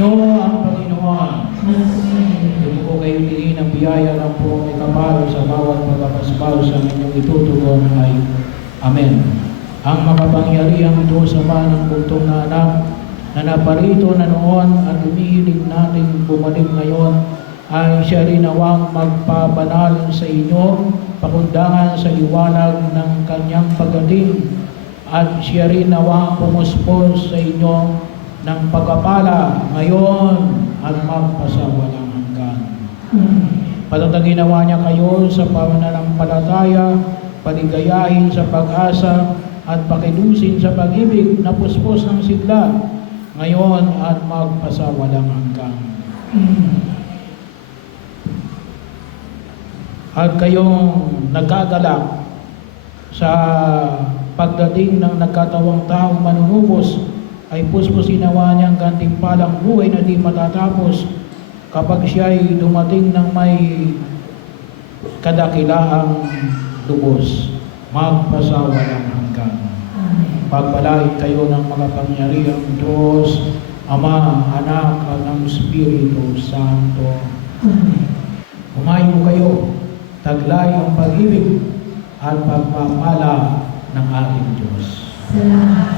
Sumainyo ang Panginoon. Hindi ko kayo tingin ng biyaya ng po may kapalo sa bawat pagkakasbalo sa inyong itutugon ay Amen. Ang makapangyarihang Diyos Ama ng bugtong na anak na naparito na noon at umihiling natin bumalik ngayon ay siya rin nawang magpabanal sa inyo pakundangan sa liwanag ng kanyang pagdating at siya rin nawang pumuspos sa inyo ng pagpapala ngayon at magpasawalang hanggan. Patatagin nawa niya kayo sa pananampalataya, paligayahin sa pag-asa at pakilusin sa pag-ibig na puspos ng sigla ngayon at magpasawalang hanggan. At kayong nagkagalak sa pagdating ng nagkatawang taong manunubos ay puspusin nawa niyang gantimpalang buhay na di matatapos kapag siya ay dumating ng may kadakilaang lubos, magpasawalang hanggan. Pagpalain kayo ng makapangyarihang Diyos, Ama, Anak, at ng Espiritu Santo. Umayo kayo, taglay ang pag-ibig at pagpapala ng ating Diyos. Salamat.